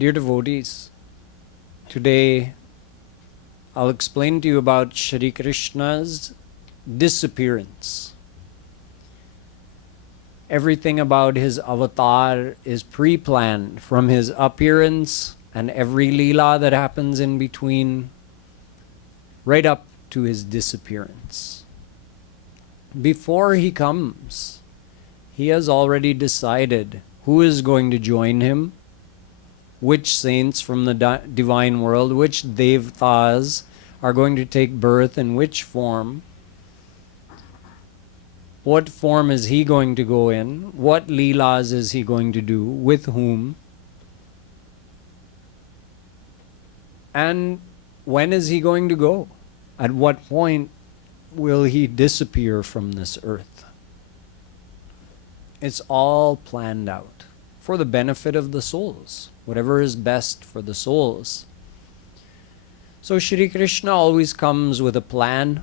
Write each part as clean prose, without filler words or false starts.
Dear devotees, today I'll explain to you about Shri Krishna's disappearance. Everything about his avatar is pre-planned, from his appearance and every leela that happens in between, right up to his disappearance. Before he comes, he has already decided who is going to join him, which saints from the divine world, which devatas are going to take birth in which form, what form is he going to go in, what leelas is he going to do, with whom, and when is he going to go? At what point will he disappear from this earth? It's all planned out for the benefit of the souls, whatever is best for the souls. So Shri Krishna always comes with a plan,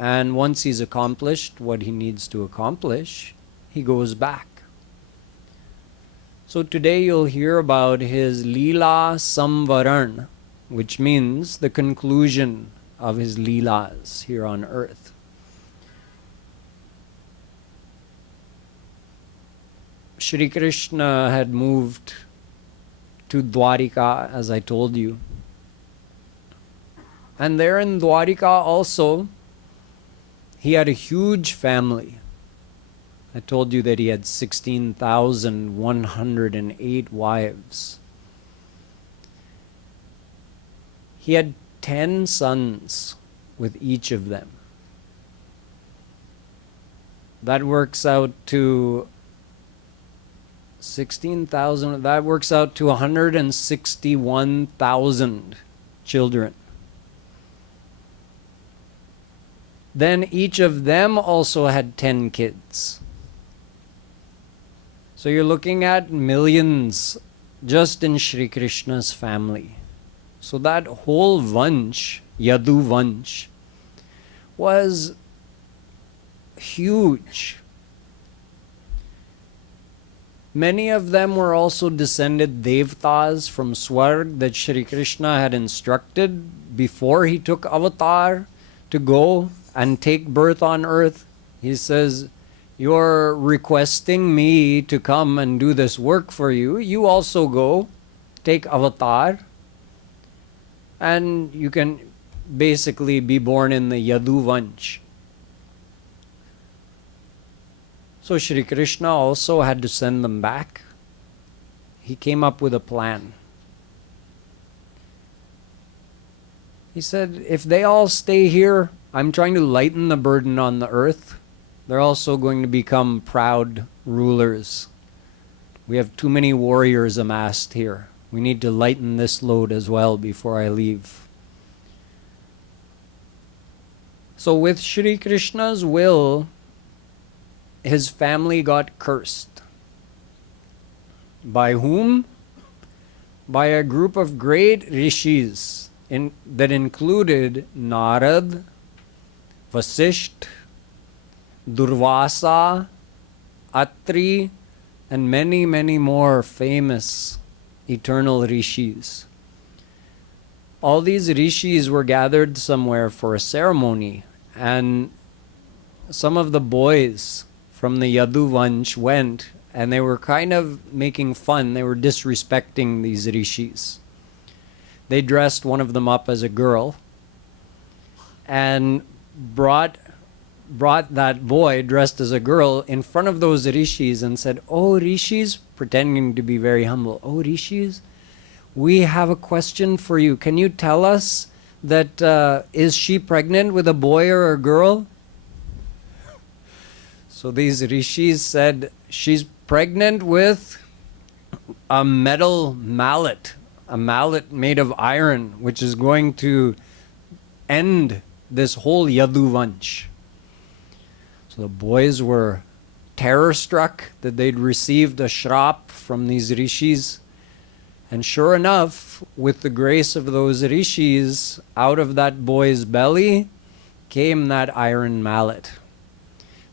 and once he's accomplished what he needs to accomplish, he goes back. So today you'll hear about his leela samvaran, which means the conclusion of his leelas here on earth. Shri Krishna had moved to Dwarika, as I told you. And there in Dwarika also, he had a huge family. I told you that he had 16,108 wives. He had 10 sons with each of them. That works out to 16,000, that works out to 161,000 children. Then each of them also had 10 kids. So you're looking at millions just in Shri Krishna's family. So that whole vansh, Yadu vansh, was huge. Many of them were also descended devatas from Swarg that Shri Krishna had instructed before he took avatar to go and take birth on earth. He says, you're requesting me to come and do this work for you. You also go, take avatar, and you can basically be born in the Yadu vansh. So Shri Krishna also had to send them back. He came up with a plan. He said, if they all stay here, I'm trying to lighten the burden on the earth. They're also going to become proud rulers. We have too many warriors amassed here. We need to lighten this load as well before I leave. So with Shri Krishna's will, his family got cursed. By whom? By a group of great rishis that included Narad, Vasisht, Durvasa, Atri, and many, many more famous eternal rishis. All these rishis were gathered somewhere for a ceremony, and some of the boys from the Yadu vansh went, and they were kind of making fun. They were disrespecting these rishis. They dressed one of them up as a girl and brought that boy dressed as a girl in front of those rishis and said, "Oh, rishis," pretending to be very humble, "Oh, rishis, we have a question for you. Can you tell us that is she pregnant with a boy or a girl?" So these rishis said, she's pregnant with a metal mallet, a mallet made of iron, which is going to end this whole Yadu vansh. So the boys were terror-struck that they'd received a shrap from these rishis. And sure enough, with the grace of those rishis, out of that boy's belly came that iron mallet.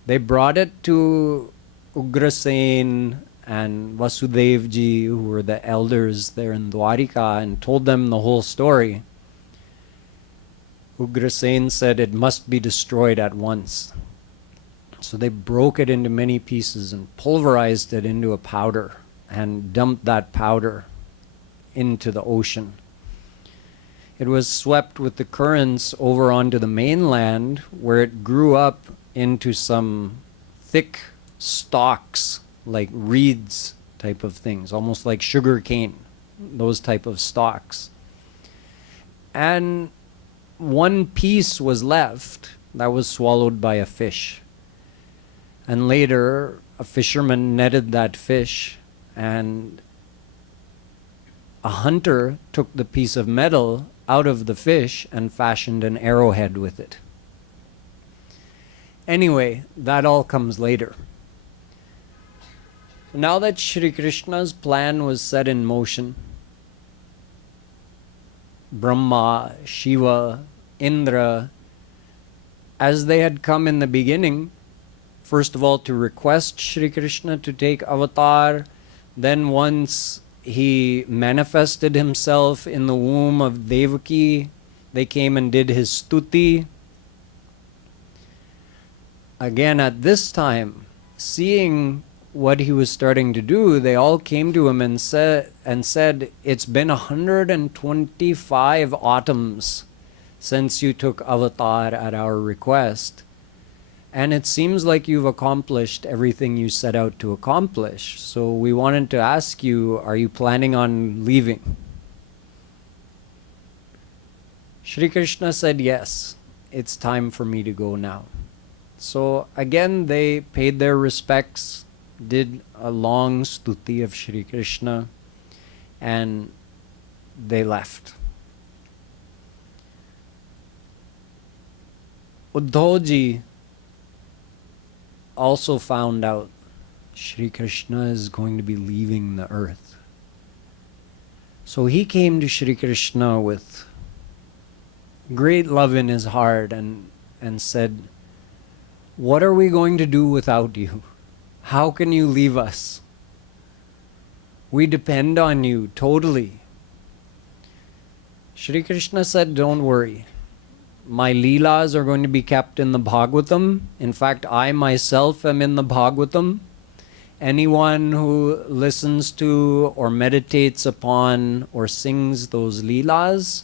They brought it to Ugrasen and Vasudevji, who were the elders there in Dwarika, and told them the whole story, Ugrasen said it must be destroyed at once. So they broke it into many pieces and pulverized it into a powder and dumped that powder into the ocean. It was swept with the currents over onto the mainland, where it grew up into some thick stalks, like reeds type of things, almost like sugar cane, those type of stalks. And one piece was left that was swallowed by a fish. And later, a fisherman netted that fish, and a hunter took the piece of metal out of the fish and fashioned an arrowhead with it. Anyway, that all comes later. Now that Shri Krishna's plan was set in motion, Brahma, Shiva, Indra, as they had come in the beginning, first of all to request Shri Krishna to take avatar, then once he manifested himself in the womb of Devaki, they came and did his stuti. Again, at this time, seeing what he was starting to do, they all came to him and said, it's been 125 autumns since you took avatar at our request, and it seems like you've accomplished everything you set out to accomplish. So we wanted to ask you, are you planning on leaving? Shri Krishna said, yes, it's time for me to go now. So again, they paid their respects, did a long stuti of Shri Krishna, and they left. Uddhoji also found out Shri Krishna is going to be leaving the earth. So he came to Shri Krishna with great love in his heart and said, what are we going to do without you? How can you leave us? We depend on you totally. Shri Krishna said, don't worry. My leelas are going to be kept in the Bhagwatam. In fact, I myself am in the Bhagwatam. Anyone who listens to or meditates upon or sings those leelas,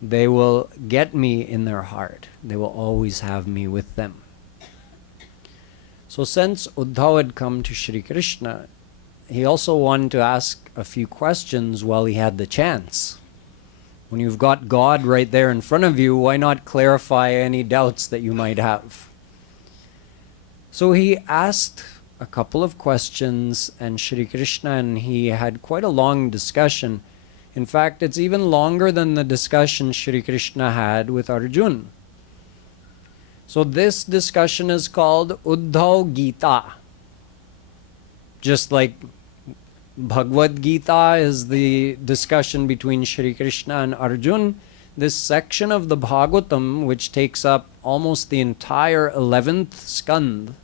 they will get me in their heart. They will always have me with them. So since Uddhava had come to Shri Krishna, he also wanted to ask a few questions while he had the chance. When you've got God right there in front of you, why not clarify any doubts that you might have? So he asked a couple of questions, and Shri Krishna and he had quite a long discussion. In fact, it's even longer than the discussion Shri Krishna had with Arjuna. So this discussion is called Uddaho Gita. Just like Bhagwat Gita is the discussion between Shri Krishna and Arjuna, this section of the Bhagwatam, which takes up almost the entire 11th skand,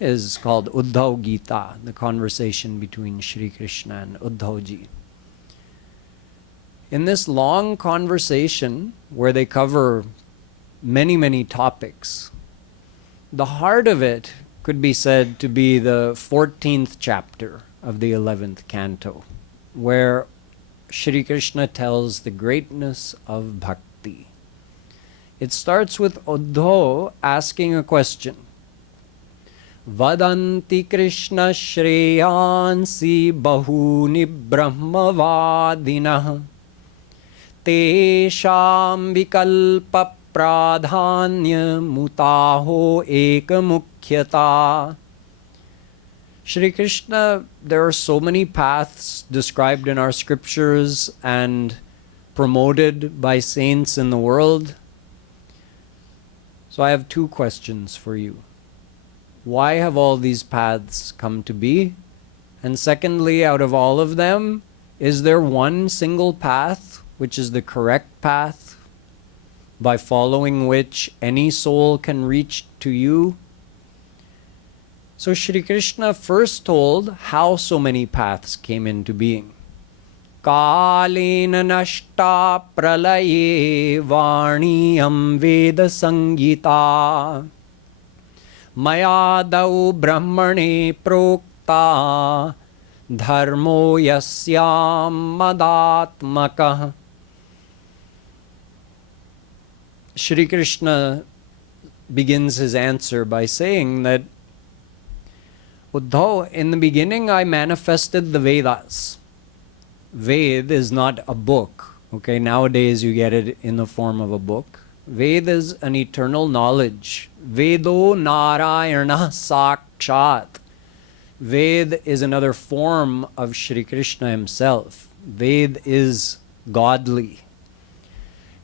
is called Uddhav Gita, the conversation between Shri Krishna and Uddhavji. In this long conversation, where they cover many, many topics, the heart of it could be said to be the 14th chapter of the 11th canto, where Shri Krishna tells the greatness of bhakti. It starts with Uddho asking a question. Vadanti Krishna Shreyansi Bahuni Brahmavadinah Tesham Vikalpa Pradhanya Mutaho Ekamukhyata. Shri Krishna, there are so many paths described in our scriptures and promoted by saints in the world. So I have two questions for you. Why have all these paths come to be? And secondly, out of all of them, is there one single path which is the correct path, by following which any soul can reach to you? So Shri Krishna first told how so many paths came into being. Kalena nashta pralaye varniyam veda sangita mayadau brahmane prokta dharmo yasyam madatmakah. Shri Krishna begins his answer by saying that, Uddhao, in the beginning I manifested the Vedas. Ved is not a book. Okay, nowadays you get it in the form of a book. Ved is an eternal knowledge. Vedo Narayana Sakshat. Ved is another form of Shri Krishna himself. Ved is godly.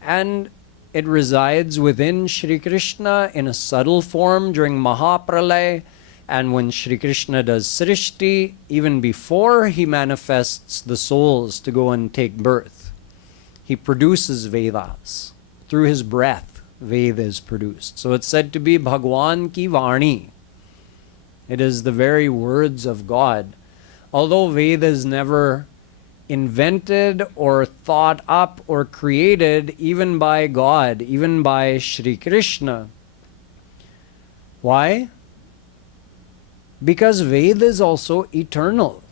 And it resides within Shri Krishna in a subtle form during Mahapralaya, and when Shri Krishna does Srishti, even before he manifests the souls to go and take birth, he produces Vedas. Through his breath, Veda is produced. So it's said to be Bhagwan ki Vani. It is the very words of God. Although Veda is never invented or thought up or created even by God, even by Shri Krishna. Why? Because Ved is also eternal.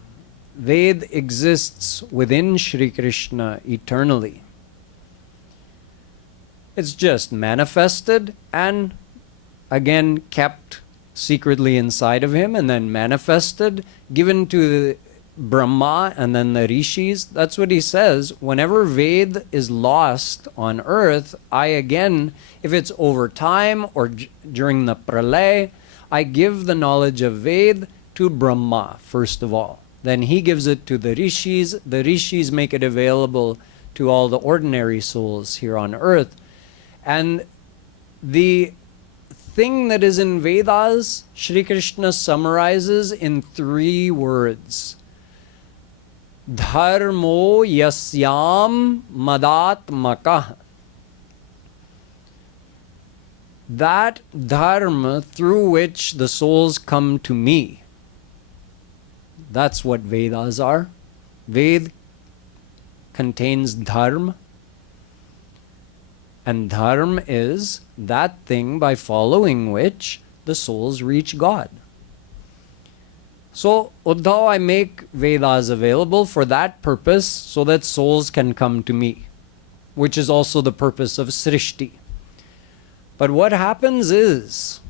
Ved exists within Shri Krishna eternally. It's just manifested and again kept secretly inside of him, and then manifested, given to Brahma and then the rishis. That's what he says. Whenever Ved is lost on earth, I again, if it's over time or during the pralay, I give the knowledge of Ved to Brahma first of all. Then he gives it to the rishis. The rishis make it available to all the ordinary souls here on earth. And the thing that is in Vedas, Shri Krishna summarizes in 3 words. Dharmo yasyam madatmakah. That dharma through which the souls come to me. That's what Vedas are. Ved contains dharma. And dharma is that thing by following which the souls reach God. So, Uddhao, I make Vedas available for that purpose so that souls can come to me, which is also the purpose of Srishti. But what happens is,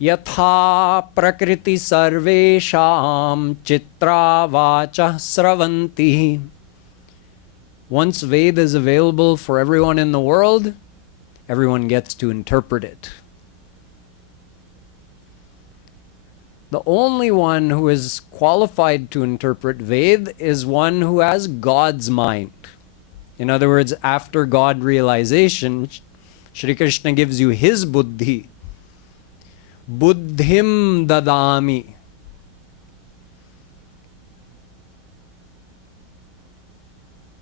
Yatha prakriti sarvesham chitra vacha sravanti. Once Veda is available for everyone in the world, everyone gets to interpret it. The only one who is qualified to interpret Ved is one who has God's mind. In other words, after God realization, Shri Krishna gives you his buddhi. Buddhim dadami.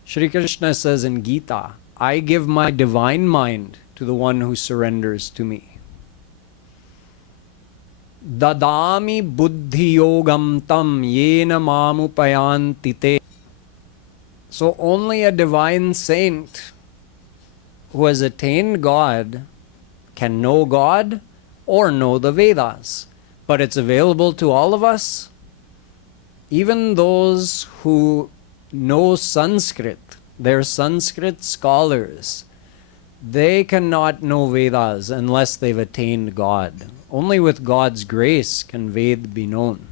Shri Krishna says in Gita, I give my divine mind to the one who surrenders to me. Dadami buddhi yogam tam yena mamupayanti te. So only a divine saint who has attained God can know God or know the Vedas. But it's available to all of us. Even those who know Sanskrit, they're Sanskrit scholars, they cannot know Vedas unless they've attained God. Only with God's grace can Ved be known.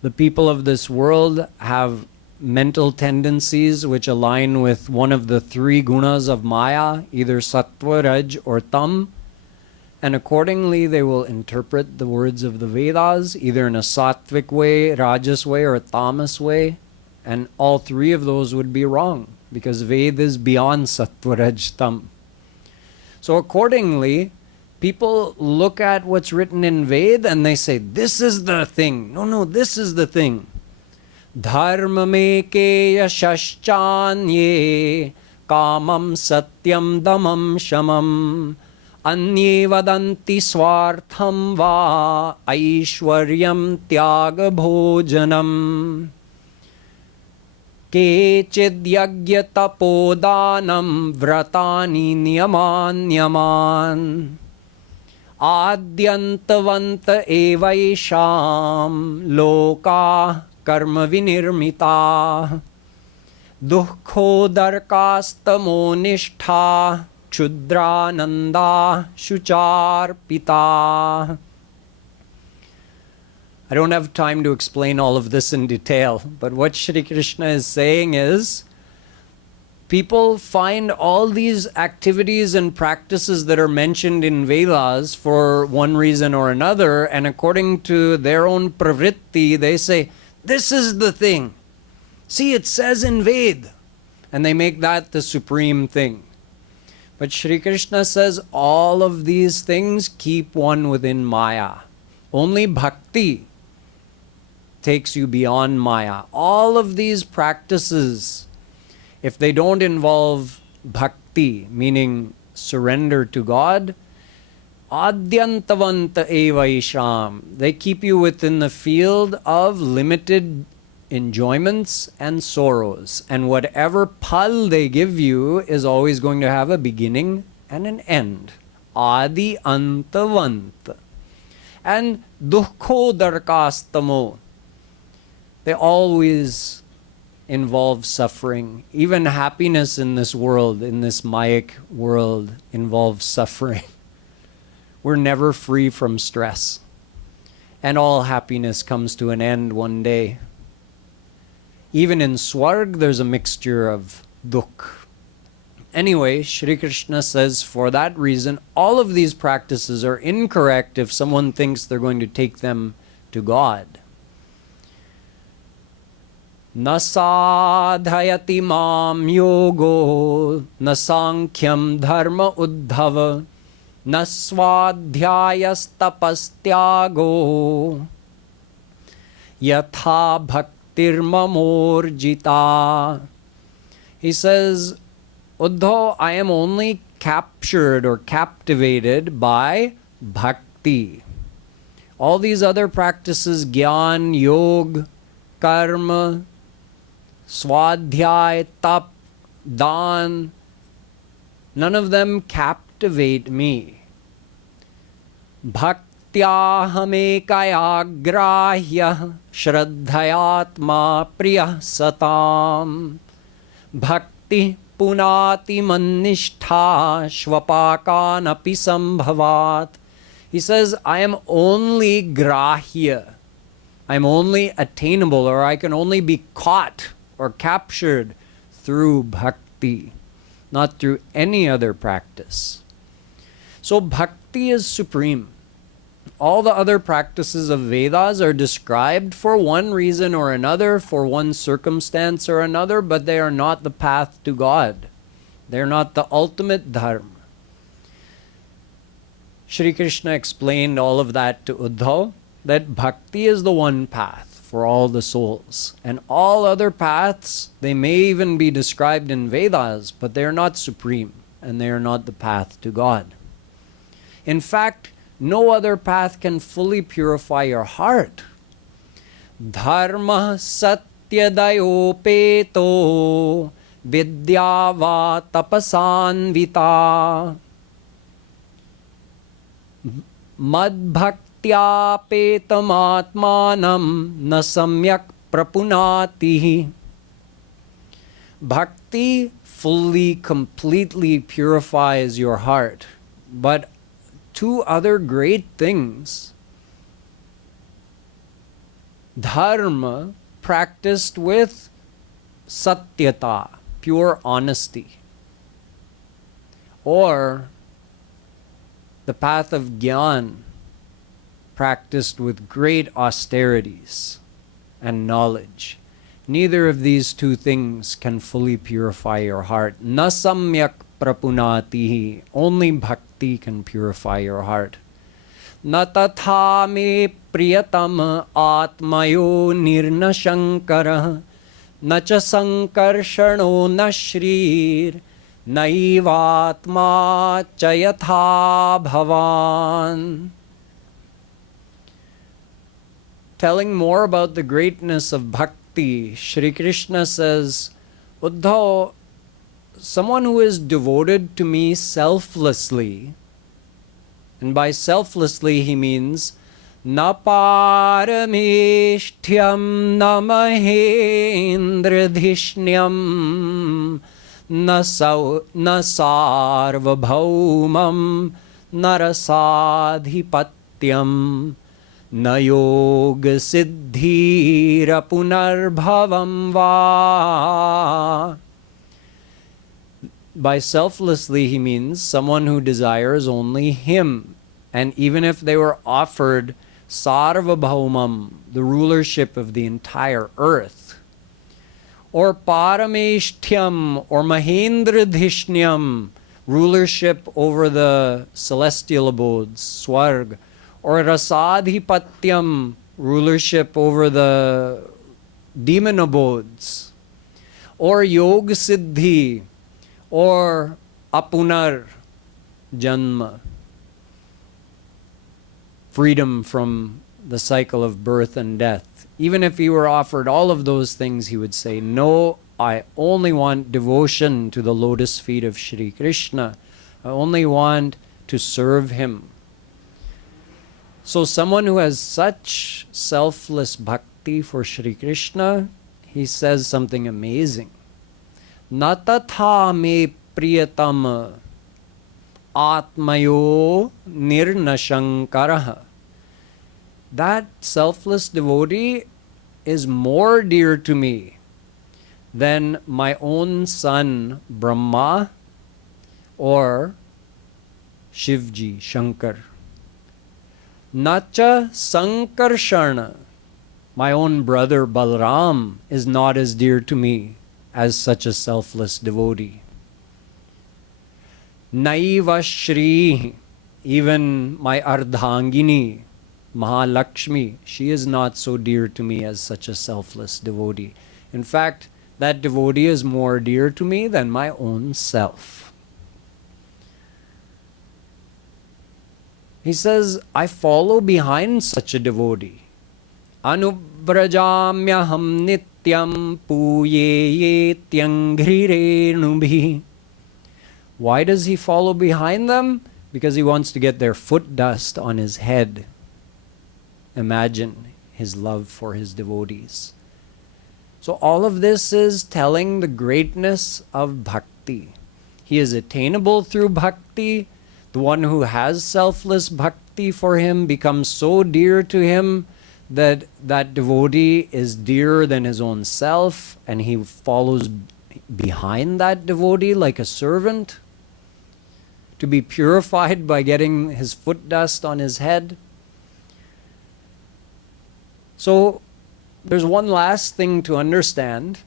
The people of this world have mental tendencies which align with one of the 3 gunas of Maya, either Sattva, Raj or Tam, and accordingly they will interpret the words of the Vedas either in a Sattvic way, Rajas way, or Tamas way, and all 3 of those would be wrong because Ved is beyond Sattva, Raj, Tam. So accordingly, people look at what's written in Ved and they say, this is the thing. No, this is the thing. Dharma me ke yashaschanye kamam satyam damam shamam anye vadanti swartham va aishwaryam tyaga bhojanam kechid yagya tapodanam vratani niyaman adyantavanta evaisham loka karma vinirmita dukkhodarkastamo nishtha Chudrananda Shucharpita. I don't have time to explain all of this in detail, but what Shri Krishna is saying is, people find all these activities and practices that are mentioned in Vedas for one reason or another, and according to their own pravritti, they say, this is the thing. See, it says in Ved. And they make that the supreme thing. But Shri Krishna says all of these things keep one within Maya. Only bhakti takes you beyond Maya. All of these practices, if they don't involve bhakti, meaning surrender to God, adyantavanta evaisham, they keep you within the field of limited enjoyments and sorrows, and whatever pal they give you is always going to have a beginning and an end. Adi antavant. And dukkho darkastamo, they always involve suffering. Even happiness in this world, in this Mayic world, involves suffering. We're never free from stress. And all happiness comes to an end one day. Even in Swarg, there's a mixture of dukh. Anyway, Shri Krishna says for that reason, all of these practices are incorrect if someone thinks they're going to take them to God. Na sadhayati mam yogo, na sankyam dharma uddhava, na swadhyayas tapastyago, yatha bhakti Tirmamorjita. He says, Uddho, I am only captured or captivated by bhakti. All these other practices, gyan, yog, karma, swadhyay, tap, dan, none of them captivate me. Bhaktyahame shraddhayatma priya satam bhakti punati mannishtha shvapakanapi sambhavat. He says, I am only grahya. I'm only attainable, or I can only be caught or captured through bhakti, not through any other practice. So bhakti is supreme. All the other practices of Vedas are described for one reason or another, for one circumstance or another, but they are not the path to God. They are not the ultimate Dharma. Shri Krishna explained all of that to Uddhav, that bhakti is the one path for all the souls. And all other paths, they may even be described in Vedas, but they are not supreme, and they are not the path to God. In fact, no other path can fully purify your heart. Dharma satyadayopeto vidya va tapasanvita madbhaktya petamatmanam na samyak prapunati. Bhakti fully, completely purifies your heart. But two other great things, dharma practiced with satyata, pure honesty, or the path of gyan practiced with great austerities and knowledge. Neither of these two things can fully purify your heart. Na samyak prapunatihi. Only bhakti can purify your heart. Na tatha me priyatam atmayo nirna shankara na cha sankarshano na shrir naivatma chayatha bhavan. Telling more about the greatness of bhakti, Shri Krishna says, Uddhao, someone who is devoted to me selflessly, and by selflessly he means na parameshtyam na mahendradhishnyam na sarvabhaumam na rasadhipatyam na yoga siddhira punarbhavam va. By selflessly he means someone who desires only him, and even if they were offered sarvabhaumam, the rulership of the entire earth, or parameshtyam or mahendradhishnyam, rulership over the celestial abodes, swarg, or rasadhipatyam, rulership over the demon abodes, or yoga siddhi, or apunar janma, freedom from the cycle of birth and death. Even if he were offered all of those things, he would say, no, I only want devotion to the lotus feet of Shri Krishna. I only want to serve him. So someone who has such selfless bhakti for Shri Krishna, he says something amazing. Natatha me priyatam atmayo nirnashankaraha. That selfless devotee is more dear to me than my own son Brahma or Shivji, Shankar. Nacha Sankarsana, my own brother Balram, is not as dear to me as such a selfless devotee. Naiva Shri, even my Ardhangini, Mahalakshmi, she is not so dear to me as such a selfless devotee. In fact, that devotee is more dear to me than my own self. He says, I follow behind such a devotee. Anubrajamyaham nityam puyeyetyanghirenubhi. Why does he follow behind them? Because he wants to get their foot dust on his head. Imagine his love for his devotees. So all of this is telling the greatness of bhakti. He is attainable through bhakti. The one who has selfless bhakti for him becomes so dear to him that that devotee is dearer than his own self, and he follows behind that devotee like a servant to be purified by getting his foot dust on his head. So there's one last thing to understand,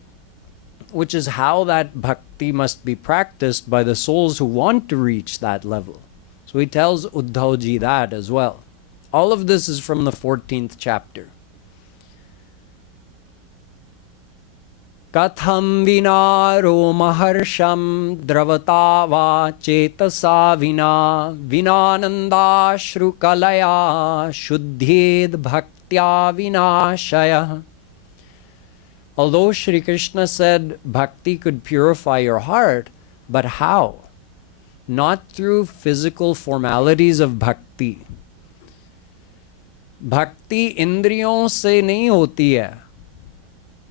which is how that bhakti must be practiced by the souls who want to reach that level. So he tells Uddho ji that as well. All of this is from the 14th chapter. Katham vinaro maharsham dravata va chetasa vinananda shrukalaya shuddhed bhaktya vinashaya. Although Shri Krishna said bhakti could purify your heart, but how? Not through physical formalities of bhakti. Bhakti indriyon se nahi hoti hai.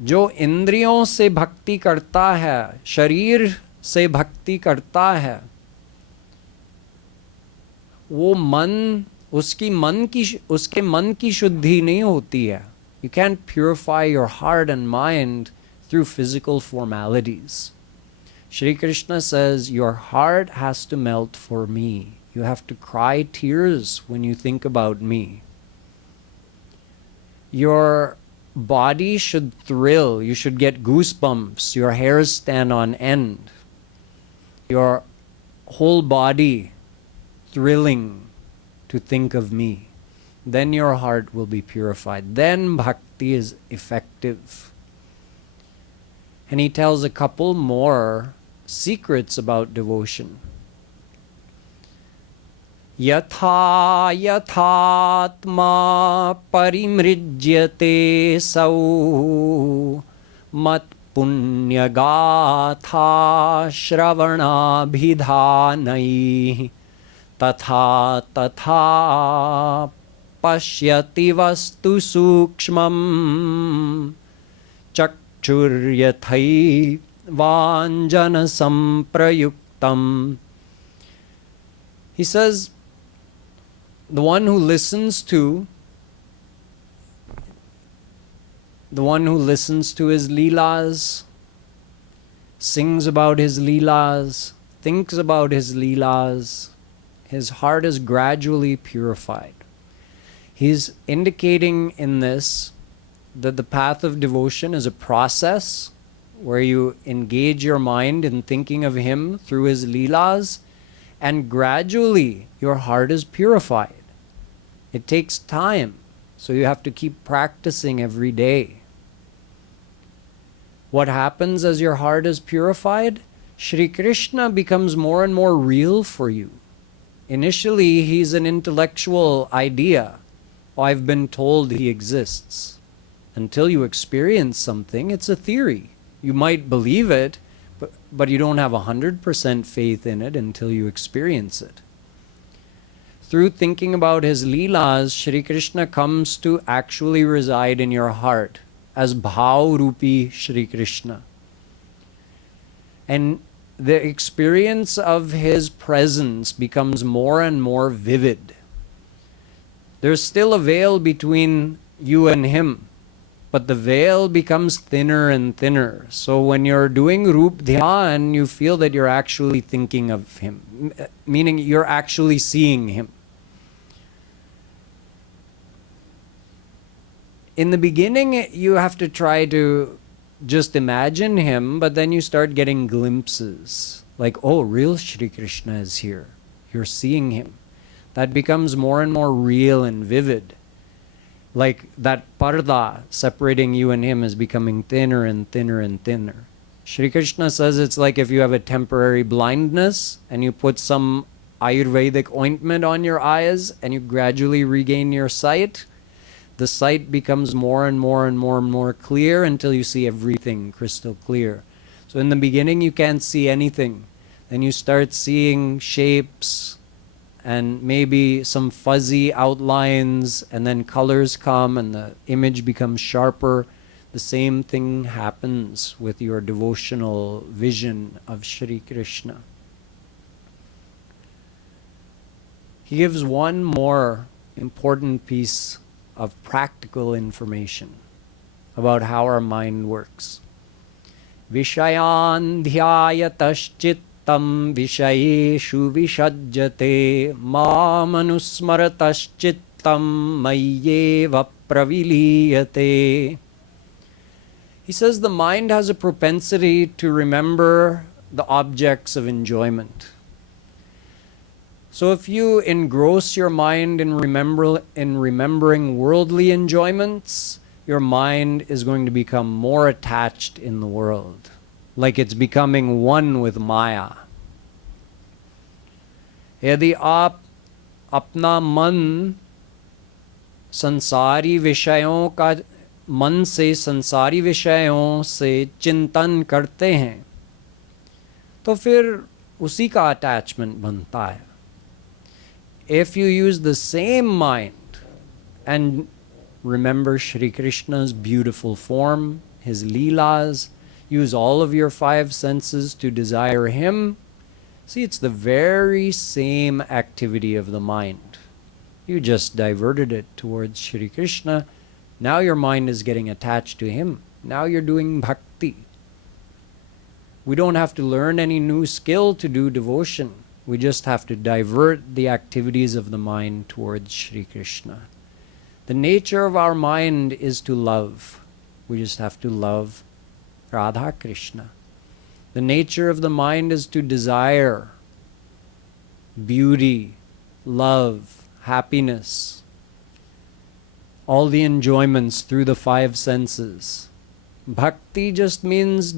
जो इंद्रियों से भक्ति करता है, शरीर से भक्ति करता है, वो मन, उसके मन की शुद्धि नहीं होती है. You can't purify your heart and mind through physical formalities. Shri Krishna says, your heart has to melt for me. You have to cry tears when you think about me. Your body should thrill. You should get goosebumps. Your hairs stand on end. Your whole body thrilling to think of me. Then your heart will be purified. Then bhakti is effective. And he tells a couple more secrets about devotion. Yatha yathatma parimrijyate sau mat punya gatha shravanabhidhanai tatha tatha pashyati vastu sukshmam chakshuryathai vanjana samprayuktam. He says, the one who listens to his leelas, sings about his leelas, thinks about his leelas, his heart is gradually purified. He's indicating in this that the path of devotion is a process where you engage your mind in thinking of him through his leelas, and gradually your heart is purified. It takes time, so you have to keep practicing every day. What happens as your heart is purified? Shri Krishna becomes more and more real for you. Initially, he's an intellectual idea. Oh, I've been told he exists. Until you experience something, it's a theory. You might believe it, but you don't have 100% faith in it until you experience it. Through thinking about his leelas, Shri Krishna comes to actually reside in your heart as Bhav Rupi Shri Krishna. And the experience of his presence becomes more and more vivid. There's still a veil between you and him, but the veil becomes thinner and thinner. So when you're doing Rup Dhyan, you feel that you're actually thinking of him, meaning you're actually seeing him. In the beginning, you have to try to just imagine him, but then you start getting glimpses. Like, oh, real Shri Krishna is here. You're seeing him. That becomes more and more real and vivid. Like that parda separating you and him is becoming thinner and thinner and thinner. Shri Krishna says it's like if you have a temporary blindness and you put some Ayurvedic ointment on your eyes and you gradually regain your sight. The sight becomes more and more and more and more clear until you see everything crystal clear. So in the beginning you can't see anything. Then you start seeing shapes and maybe some fuzzy outlines, and then colors come and the image becomes sharper. The same thing happens with your devotional vision of Shri Krishna. He gives one more important piece of practical information about how our mind works. Vishayan dhyayataschittam vishayeshu vishajjate mamanusmarataschittam mayyeva praviliyate. He says the mind has a propensity to remember the objects of enjoyment. So if you engross your mind in remembering worldly enjoyments, your mind is going to become more attached in the world, like it's becoming one with Maya. यदि आप अपना मन संसारी विषयों का मन से संसारी विषयों से चिंतन करते हैं तो फिर उसी का अटैचमेंट बनता है. If you use the same mind and remember Shri Krishna's beautiful form, his leelas, use all of your five senses to desire him, see, it's the very same activity of the mind. You just diverted it towards Shri Krishna. Now your mind is getting attached to him. Now you're doing bhakti. We don't have to learn any new skill to do devotion. We just have to divert the activities of the mind towards Shri Krishna. The nature of our mind is to love. We just have to love Radha Krishna. The nature of the mind is to desire beauty, love, happiness, all the enjoyments through the five senses. Bhakti just means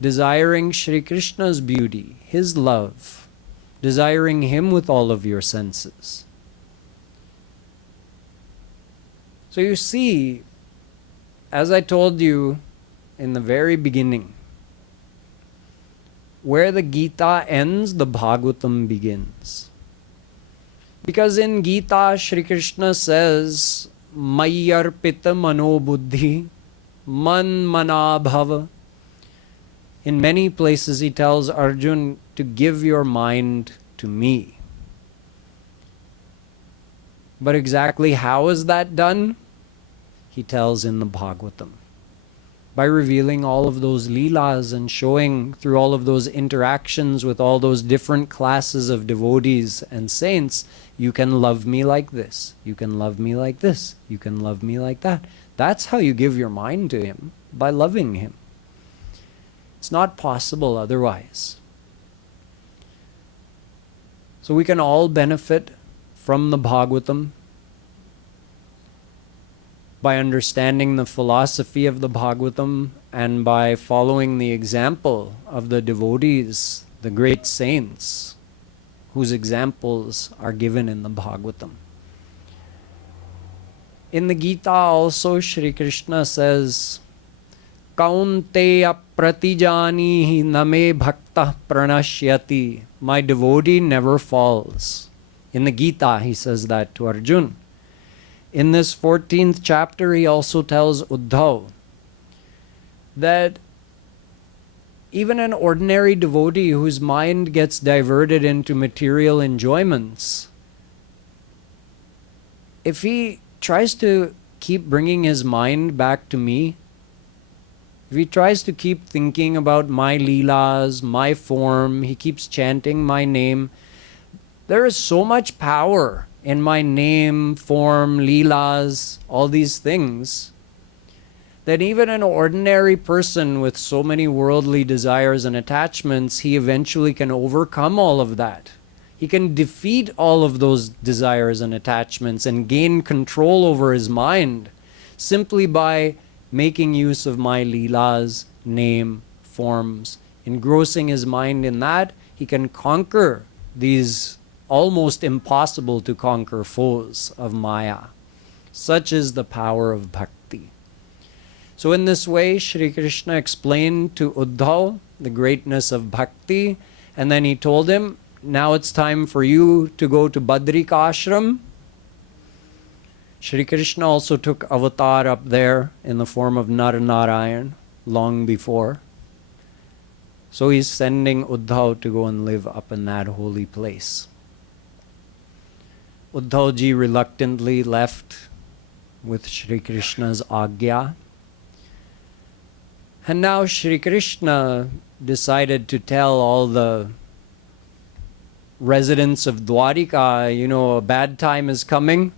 desiring Shri Krishna's beauty, his love, desiring him with all of your senses. So you see, as I told you in the very beginning, where the Gita ends, the Bhagwatam begins. Because in Gita, Shri Krishna says, Mayyarpita mano buddhi, man mana bhava. In many places he tells Arjun to give your mind to me. But exactly how is that done? He tells in the Bhagwatam. By revealing all of those leelas and showing through all of those interactions with all those different classes of devotees and saints, you can love me like this, you can love me like this, you can love me like that. That's how you give your mind to him, by loving him. It's not possible otherwise. So we can all benefit from the Bhagwatam by understanding the philosophy of the Bhagwatam and by following the example of the devotees, the great saints, whose examples are given in the Bhagwatam. In the Gita also, Shri Krishna says, Kaunteya pratijanihi name bhakta pranashyati. My devotee never falls. In the Gita, he says that to Arjuna. In this 14th chapter, he also tells Uddhao that even an ordinary devotee whose mind gets diverted into material enjoyments, if he tries to keep bringing his mind back to me, if he tries to keep thinking about my leelas, my form, he keeps chanting my name, there is so much power in my name, form, leelas, all these things, that even an ordinary person with so many worldly desires and attachments, he eventually can overcome all of that. He can defeat all of those desires and attachments and gain control over his mind simply by making use of my leelas, name, forms. Engrossing his mind in that, he can conquer these almost impossible to conquer foes of Maya. Such is the power of bhakti. So in this way, Shri Krishna explained to Uddhao the greatness of bhakti, and then he told him, now it's time for you to go to Dwarika ashram. Shri Krishna also took avatar up there in the form of Narayan long before. So he's sending Uddhao to go and live up in that holy place. Uddhavji reluctantly left with Shri Krishna's agya. And now Shri Krishna decided to tell all the residents of Dwarika, a bad time is coming.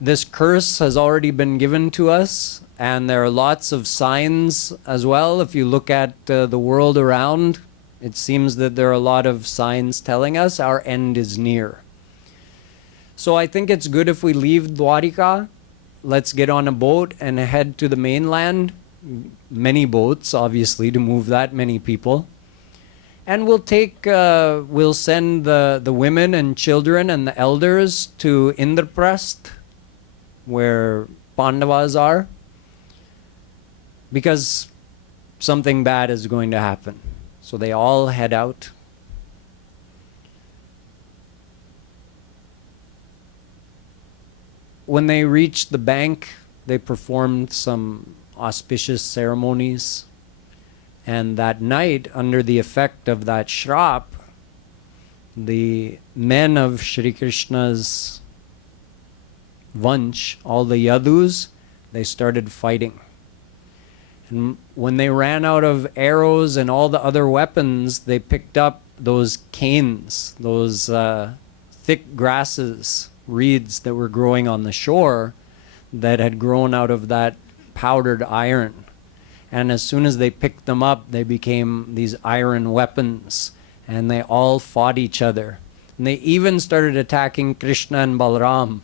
This curse has already been given to us, and there are lots of signs as well. If you look at the world around, it seems that there are a lot of signs telling us our end is near. So I think it's good if we leave Dwarika, let's get on a boat and head to the mainland. Many boats, obviously, to move that many people. And we'll send the women and children and the elders to Indraprasth, where Pandavas are, because something bad is going to happen. So they all head out. When they reached the bank, they performed some auspicious ceremonies. And that night, under the effect of that shrap, the men of Shri Krishna's vanch, all the yadus, they started fighting. And when they ran out of arrows and all the other weapons, they picked up those canes, those thick grasses, reeds that were growing on the shore that had grown out of that powdered iron. And as soon as they picked them up, they became these iron weapons, and they all fought each other. And they even started attacking Krishna and Balram.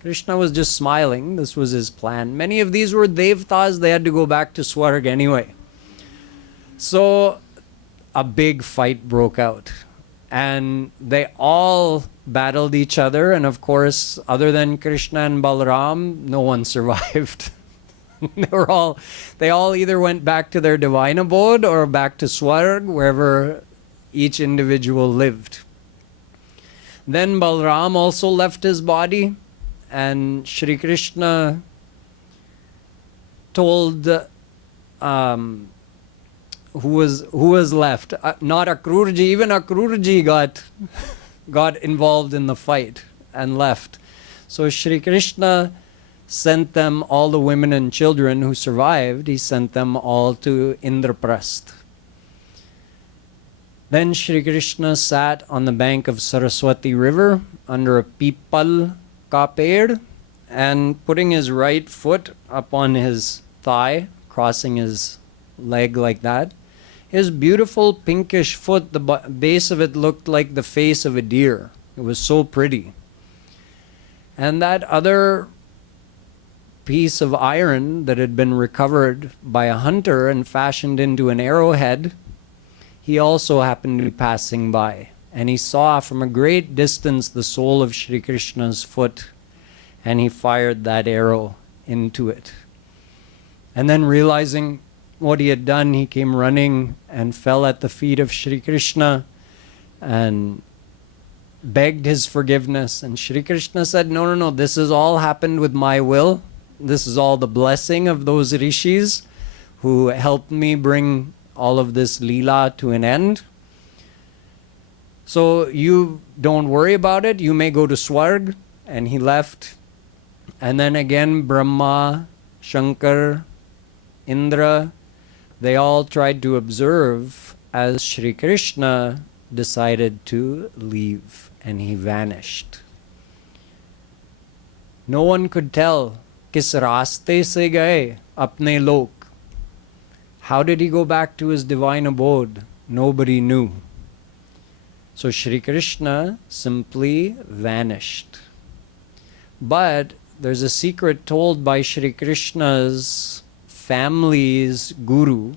Krishna was just smiling. This was his plan. Many of these were devtas. They had to go back to Swarg anyway. So a big fight broke out, and they all battled each other, and of course, other than Krishna and Balaram, no one survived. They all either went back to their divine abode or back to Swarg, wherever each individual lived. Then Balaram also left his body, and Shri Krishna told who was left. Not Akrurji. Even Akrurji got involved in the fight and left. So Shri Krishna sent them, all the women and children who survived, he sent them all to Indraprasth. Then Shri Krishna sat on the bank of Saraswati river under a pipal ka ped, and putting his right foot up on his thigh, crossing his leg like that, his beautiful pinkish foot, the base of it looked like the face of a deer. It was so pretty. And that other piece of iron that had been recovered by a hunter and fashioned into an arrowhead, he also happened to be passing by. And he saw from a great distance the sole of Shri Krishna's foot, and he fired that arrow into it. And then realizing what he had done, he came running and fell at the feet of Shri Krishna and begged his forgiveness. And Shri Krishna said, no, this has all happened with my will. This is all the blessing of those rishis who helped me bring all of this leela to an end. So you don't worry about it. You may go to Swarg. And he left. And then again, Brahma, Shankar, Indra, they all tried to observe as Shri Krishna decided to leave, and he vanished. No one could tell, kis raaste se gaye apne lok. How did he go back to his divine abode? Nobody knew. So Shri Krishna simply vanished. But there's a secret told by Shri Krishna's family's guru,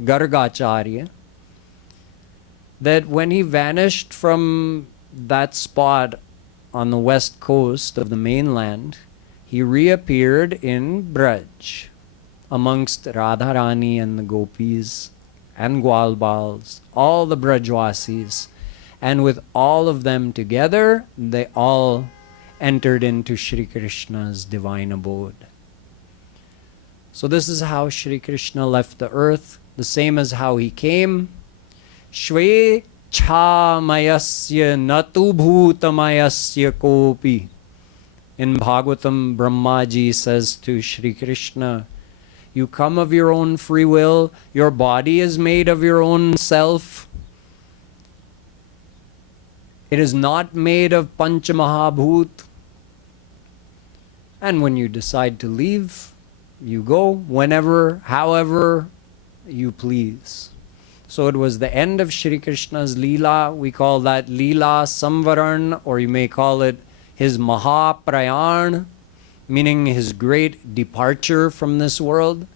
Gargacharya, that when he vanished from that spot on the west coast of the mainland, he reappeared in Braj amongst Radharani and the gopis and Gwalbals, all the Brajwasis, and with all of them together, they all entered into Shri Krishna's divine abode. So this is how Shri Krishna left the earth, the same as how he came. Shve chamayasya natu bhutamayasya kopi. In Bhagwatam, Brahmaji says to Shri Krishna, you come of your own free will, your body is made of your own self. It is not made of Panchamahabhut. And when you decide to leave, you go whenever, however you please. So it was the end of Shri Krishna's Leela. We call that Leela Samvaran, or you may call it his mahaprayan, meaning his great departure from this world.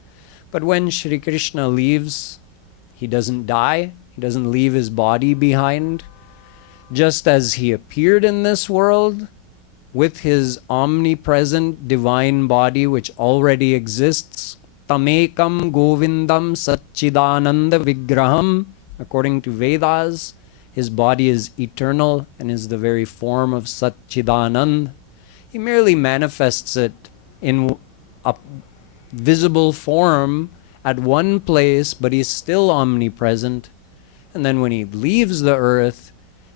But when Shri Krishna leaves, he doesn't die. He doesn't leave his body behind. Just as he appeared in this world with his omnipresent divine body which already exists, tamekam govindam satchidananda vigraham, according to Vedas, his body is eternal and is the very form of Satchidanand. He merely manifests it in a visible form at one place, but he's still omnipresent. And then when he leaves the earth,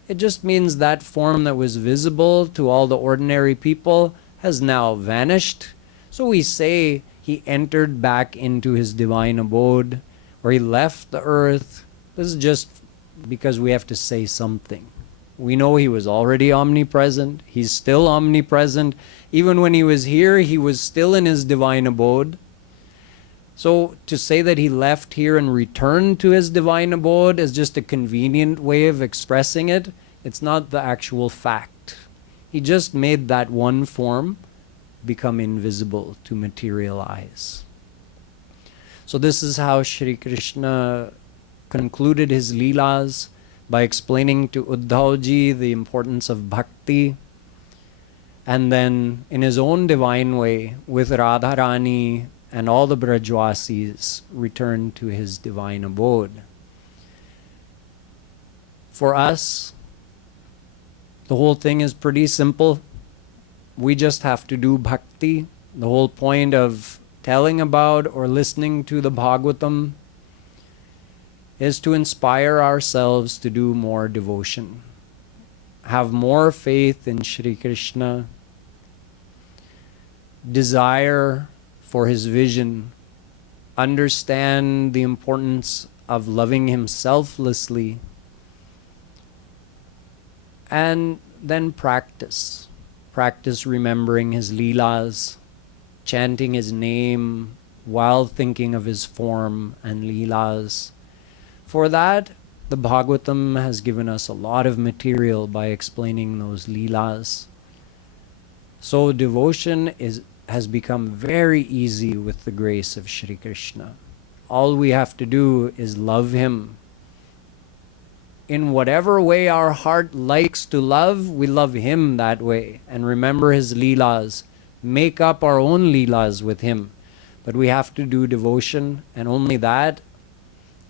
it just means that form that was visible to all the ordinary people has now vanished. So we say he entered back into his divine abode, or he left the earth. This is just because we have to say something. We know he was already omnipresent. He's still omnipresent. Even when he was here, he was still in his divine abode. So to say that he left here and returned to his divine abode is just a convenient way of expressing it. It's not the actual fact. He just made that one form become invisible to materialize. So this is how Shri Krishna concluded his leelas by explaining to Uddhao ji the importance of bhakti, and then in his own divine way with Radharani and all the Brajwasis returned to his divine abode. For us, the whole thing is pretty simple. We just have to do bhakti. The whole point of telling about or listening to the Bhagwatam is to inspire ourselves to do more devotion, have more faith in Shri Krishna, desire for his vision, understand the importance of loving him selflessly, and then practice. Practice remembering his leelas, chanting his name while thinking of his form and leelas. For that, the Bhagwatam has given us a lot of material by explaining those leelas. So devotion has become very easy with the grace of Shri Krishna. All we have to do is love him. In whatever way our heart likes to love, we love him that way and remember his leelas. Make up our own leelas with him. But we have to do devotion, and only that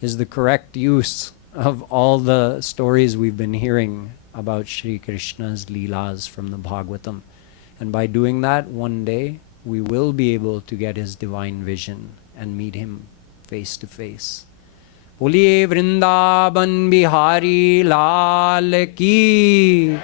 is the correct use of all the stories we've been hearing about Shri Krishna's leelas from the Bhagwatam. And by doing that, one day we will be able to get his divine vision and meet him face to face. Boliye Vrindavan Bihari Lal ki